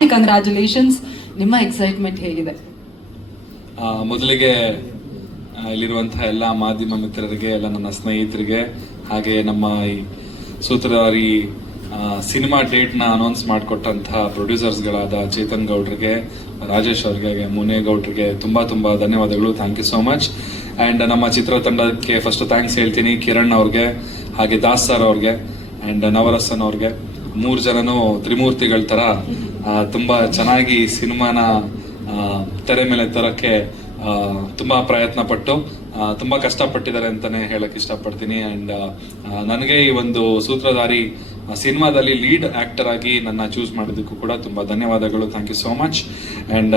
Congratulations. ನಿಮ್ಮ excitement ಹೇಗಿದೆ? ಮೊದಲಿಗೆ ಇಲ್ಲಿರುವಂತಹ ಎಲ್ಲ ಮಾಧ್ಯಮ ಮಿತ್ರರಿಗೆ, ಎಲ್ಲ ನನ್ನ ಸ್ನೇಹಿತರಿಗೆ, ಹಾಗೆ ನಮ್ಮ ಈ ಸೂತ್ರಧಾರಿ ಸಿನಿಮಾ ಡೇಟ್ ನ ಅನೌನ್ಸ್ ಮಾಡಿಕೊಟ್ಟಂತಹ ಪ್ರೊಡ್ಯೂಸರ್ಸ್ಗಳಾದ ಚೇತನ್ ಗೌಡ್ರಿಗೆ, ರಾಜೇಶ್ ಅವ್ರಿಗೆ, ಮುನೇಗೌಡ್ರಿಗೆ ತುಂಬಾ ತುಂಬಾ ಧನ್ಯವಾದಗಳು. Thank you so much. And ನಮ್ಮ ಚಿತ್ರತಂಡಕ್ಕೆ ಫಸ್ಟ್ ಥ್ಯಾಂಕ್ಸ್ ಹೇಳ್ತೀನಿ, ಕಿರಣ್ ಅವ್ರಿಗೆ, ಹಾಗೆ ದಾಸ್ ಸರ್ ಅವ್ರಿಗೆ, ಅಂಡ್ ನವರಸನ್ ಅವ್ರಿಗೆ. 3 ಜನನು ತ್ರಿಮೂರ್ತಿಗಳ ತರ ತುಂಬಾ ಚೆನ್ನಾಗಿ ಸಿನಿಮಾನ ತೆರೆ ಮೇಲೆ ತರಕ್ಕೆ ತುಂಬಾ ಪ್ರಯತ್ನ ಪಟ್ಟು ತುಂಬಾ ಕಷ್ಟಪಟ್ಟಿದ್ದಾರೆ ಅಂತಾನೆ ಹೇಳಕ್ ಇಷ್ಟಪಡ್ತೀನಿ. ಅಂಡ್ ನನಗೆ ಈ ಒಂದು ಸೂತ್ರಧಾರಿ ಸಿನಿಮಾದಲ್ಲಿ ಲೀಡ್ ಆಕ್ಟರ್ ಆಗಿ ನನ್ನ ಚೂಸ್ ಮಾಡಿದ್ದಕ್ಕೂ ಕೂಡ ತುಂಬಾ ಧನ್ಯವಾದಗಳು. Thank you so much. And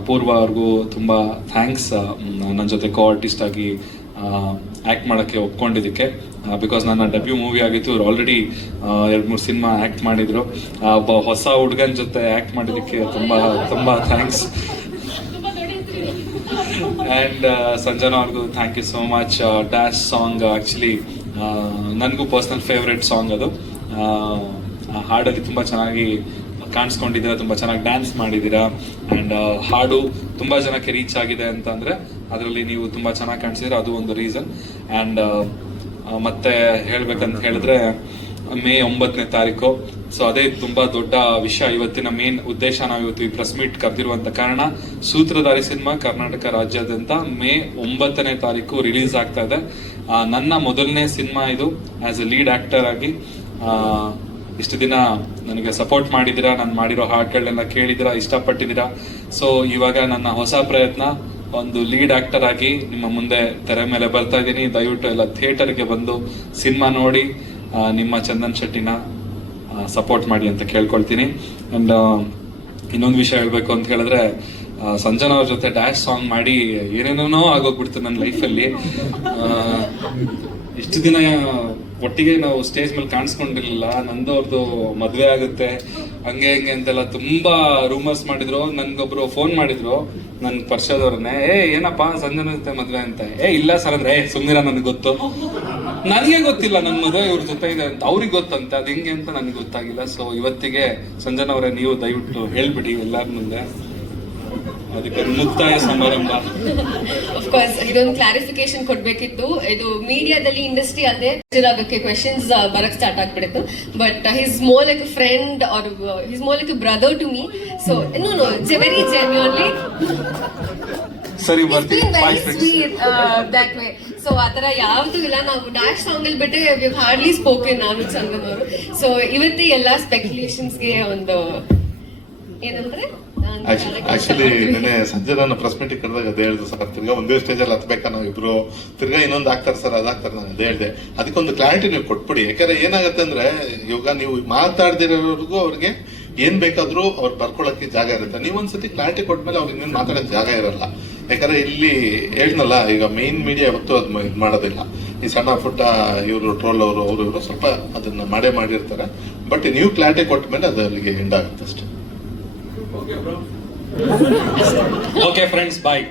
Apoorva ಅವ್ರಿಗೂ ತುಂಬಾ ಥ್ಯಾಂಕ್ಸ್, ನನ್ನ ಜೊತೆ ಕೋ ಆರ್ಟಿಸ್ಟ್ ಆಗಿ ಆಕ್ಟ್ ಮಾಡಕ್ಕೆ ಒಪ್ಕೊಂಡಿದ್ದಕ್ಕೆ. ಬಿಕಾಸ್ ನನ್ನ ಡೆಬ್ಯೂ ಮೂವಿ ಆಗಿತ್ತು. ಇವ್ರು ಆಲ್ರೆಡಿ 2-3 ಸಿನಿಮಾ ಆಕ್ಟ್ ಮಾಡಿದ್ರು. ಒಬ್ಬ ಹೊಸ ಹುಡುಗನ ಜೊತೆ ಆಕ್ಟ್ ಮಾಡಿದ್ದಕ್ಕೆ ತುಂಬಾ ತುಂಬಾ ಥ್ಯಾಂಕ್ಸ್. ಅಂಡ್ ಸಂಜನಾ ಅವ್ರಿಗೂ thank you so much. Dash song actually ನನಗೂ ಪರ್ಸನಲ್ ಫೇವ್ರೆಟ್ ಸಾಂಗ್ ಅದು. ಹಾಡಲ್ಲಿ ತುಂಬಾ ಚೆನ್ನಾಗಿ ಕಾಣಿಸ್ಕೊಂಡಿದ್ದೀರಾ, ತುಂಬಾ ಚೆನ್ನಾಗಿ ಡ್ಯಾನ್ಸ್ ಮಾಡಿದ್ದೀರಾ. ಅಂಡ್ ಹಾಡು ತುಂಬಾ ಜನಕ್ಕೆ ರೀಚ್ ಆಗಿದೆ ಅಂತಂದ್ರೆ ಅದರಲ್ಲಿ ನೀವು ತುಂಬಾ ಚೆನ್ನಾಗಿ ಕಾಣಿಸಿದ್ರೆ ಅದು ಒಂದು ರೀಸನ್. ಅಂಡ್ ಮತ್ತೆ ಹೇಳ್ಬೇಕಂತ ಹೇಳಿದ್ರೆ ಮೇ 9ನೇ ತಾರೀಕು, ಸೊ ಅದೇ ತುಂಬಾ ದೊಡ್ಡ ವಿಷಯ. ಇವತ್ತಿನ ಮೇನ್ ಉದ್ದೇಶ, ನಾವು ಇವತ್ತು ಈ ಪ್ರೆಸ್ ಮೀಟ್ ಕರೆದಿರುವಂತ ಕಾರಣ, ಸೂತ್ರಧಾರಿ ಸಿನಿಮಾ ಕರ್ನಾಟಕ ರಾಜ್ಯಾದ್ಯಂತ ಮೇ 9ನೇ ತಾರೀಕು ರಿಲೀಸ್ ಆಗ್ತಾ ಇದೆ. ನನ್ನ ಮೊದಲನೇ ಸಿನಿಮಾ ಇದು ಆಸ್ ಎ ಲೀಡ್ ಆಕ್ಟರ್ ಆಗಿ. ಇಷ್ಟು ದಿನ ನನಗೆ ಸಪೋರ್ಟ್ ಮಾಡಿದ್ದೀರಾ, ನಾನು ಮಾಡಿರೋ ಹಾಡುಗಳನ್ನೆಲ್ಲ ಕೇಳಿದಿರಾ, ಇಷ್ಟಪಟ್ಟಿದ್ದೀರಾ. ಸೊ ಇವಾಗ ನನ್ನ ಹೊಸ ಪ್ರಯತ್ನ, ಒಂದು ಲೀಡ್ ಆಕ್ಟರ್ ಆಗಿ ನಿಮ್ಮ ಮುಂದೆ ತೆರೆ ಮೇಲೆ ಬರ್ತಾ ಇದ್ದೀನಿ. ದಯವಿಟ್ಟು ಎಲ್ಲ ಥಿಯೇಟರ್ಗೆ ಬಂದು ಸಿನಿಮಾ ನೋಡಿ ನಿಮ್ಮ ಚಂದನ್ ಶೆಟ್ಟಿನ ಸಪೋರ್ಟ್ ಮಾಡಿ ಅಂತ ಕೇಳ್ಕೊಳ್ತೀನಿ. ಅಂಡ್ ಇನ್ನೊಂದು ವಿಷಯ ಹೇಳ್ಬೇಕು ಅಂತ ಹೇಳಿದ್ರೆ, ಸಂಜನಾ ಅವ್ರ ಜೊತೆ ಡ್ಯಾಶ್ ಸಾಂಗ್ ಮಾಡಿ ಏನೇನೋ ಆಗೋಗ್ಬಿಡ್ತು ನನ್ನ ಲೈಫಲ್ಲಿ. ಇಷ್ಟು ದಿನ ಒಟ್ಟಿಗೆ ನಾವು ಸ್ಟೇಜ್ ಮೇಲೆ ಕಾಣಿಸ್ಕೊಂಡಿರ್ಲಿಲ್ಲ. ನಂದವ್ರದ್ದು ಮದ್ವೆ ಆಗುತ್ತೆ ಹಂಗೆ ಹಿಂಗೆ ಅಂತೆಲ್ಲ ತುಂಬಾ ರೂಮರ್ಸ್ ಮಾಡಿದ್ರು. ನನ್ಗೊಬ್ರು ಫೋನ್ ಮಾಡಿದ್ರು, ನನ್ ಪರಿಚಯದವ್ರನ್ನೇ, ಏನಪ್ಪಾ ಸಂಜನಾ ಜೊತೆ ಮದ್ವೆ ಅಂತ. ಇಲ್ಲ ಸರ್ ಅಂದ್ರೆ, ಸುಮ್ನಿರ, ನನ್ಗೆ ಗೊತ್ತು. ನನಗೆ ಗೊತ್ತಿಲ್ಲ ನನ್ನ ಮದುವೆ ಇವ್ರ ಜೊತೆ ಇದೆ ಅಂತ, ಅವ್ರಿಗೆ ಗೊತ್ತಂತೆ. ಅದ್ ಹೆಂಗೆ ಅಂತ ನನಗೆ ಗೊತ್ತಾಗಿಲ್ಲ. ಸೊ ಇವತ್ತಿಗೆ ಸಂಜನಾ ಅವರೇ, ನೀವು ದಯವಿಟ್ಟು ಹೇಳ್ಬಿಡಿ ಎಲ್ಲಾರ ಮುಂದೆ, ಅದಕ್ಕೆ ಮುಕ್ತಾಯ ಸಮಾರಂಭ. ಅಫ್ಕೋರ್ಸ್ ಇದೊಂದು ಕ್ಲಾರಿಫಿಕೇಶನ್ ಕೊಡ್ಬೇಕಿತ್ತು. ಇದು ಮೀಡಿಯಾದಲ್ಲಿ ಇಂಡಸ್ಟ್ರಿ ಅಲ್ಲದೆ ಆಗಕ್ಕೆ ಕ್ವೆಶನ್ಸ್ ಬರಕ್ ಸ್ಟಾರ್ಟ್ ಆಗ್ಬಿಡಿತ್ತು. But his more like a friend or his more like a brother to me. So no very genuinely ಸರಿ ದಟ್ ವೇ. ಸೊ ಆತರ ಯಾವ್ದು ಇಲ್ಲ. ನಾವು ಡ್ಯಾಶ್ ಸಾಂಗ್ ಅಲ್ಲಿ ಬಿಟ್ಟರೆ ವಿ ಹಾರ್ಡ್ಲಿ ಸ್ಪೋಕನ್, ನಾನು ಚಂದನ್ ಅವರು. ಸೊ ಇವತ್ತೇ ಎಲ್ಲಾ ಸ್ಪೆಕ್ಯುಲೇಷನ್ಸ್ಗೆ ಒಂದು ಏನಂದ್ರೆ, ಆಕ್ಚುಲಿ ನೆನೆ ಸಂಜೆ ನಾನು ಪ್ರೆಸ್ ಮೀಟಿಂಗ್ ಕರೆದಾಗ ಅದೇ ಹೇಳಿದ್ರು ಸರ್, ತಿರ್ಗಾ ಒಂದೇ ಸ್ಟೇಜ್ ಅಲ್ಲಿ ಹತ್ಬೇಕಾ ನಾವು ಇಬ್ರು, ತಿರ್ಗಾ ಇನ್ನೊಂದು ಆಗ್ತಾರೆ ಸರ್, ಅದಾಗ್ತಾರೆ. ನಾನು ಅದೇ ಹೇಳಿದೆ, ಅದಕ್ಕೊಂದು ಕ್ಲಾರಿಟಿ ನೀವು ಕೊಟ್ಬಿಡಿ. ಯಾಕಂದ್ರೆ ಏನಾಗತ್ತೆ ಅಂದ್ರೆ, ಇವಾಗ ನೀವು ಮಾತಾಡ್ದಿರೋರ್ಗೂ ಅವ್ರಿಗೆ ಏನ್ ಬೇಕಾದ್ರೂ ಅವ್ರು ಬರ್ಕೊಳಕ್ಕೆ ಜಾಗ ಇರುತ್ತೆ. ನೀವೊಂದ್ಸತಿ ಕ್ಲಾರಿಟಿ ಕೊಟ್ಮೇಲೆ ಅವ್ರಿಗೆ ಇನ್ನೇನು ಮಾತಾಡೋಕೆ ಜಾಗ ಇರಲ್ಲ. ಯಾಕಂದ್ರೆ ಇಲ್ಲಿ ಹೇಳ್ನಲ್ಲ, ಈಗ ಮೇನ್ ಮೀಡಿಯಾ ಯಾವತ್ತೂ ಅದು ಇದು ಮಾಡೋದಿಲ್ಲ. ಈ ಸಣ್ಣ ಪುಟ್ಟ ಇವರು ಟ್ರೋಲ್ ಅವರು ಇವರು ಸ್ವಲ್ಪ ಅದನ್ನ ಮಾಡಿರ್ತಾರೆ. ಬಟ್ ನೀವು ಕ್ಲಾರಿಟಿ ಕೊಟ್ಮೇಲೆ ಅದು ಅಲ್ಲಿಗೆ ಎಂಡ್ ಆಗುತ್ತೆ ಅಷ್ಟೇ. ಓಕೆ ಫ್ರೆಂಡ್ಸ್, ಬಾಯ್.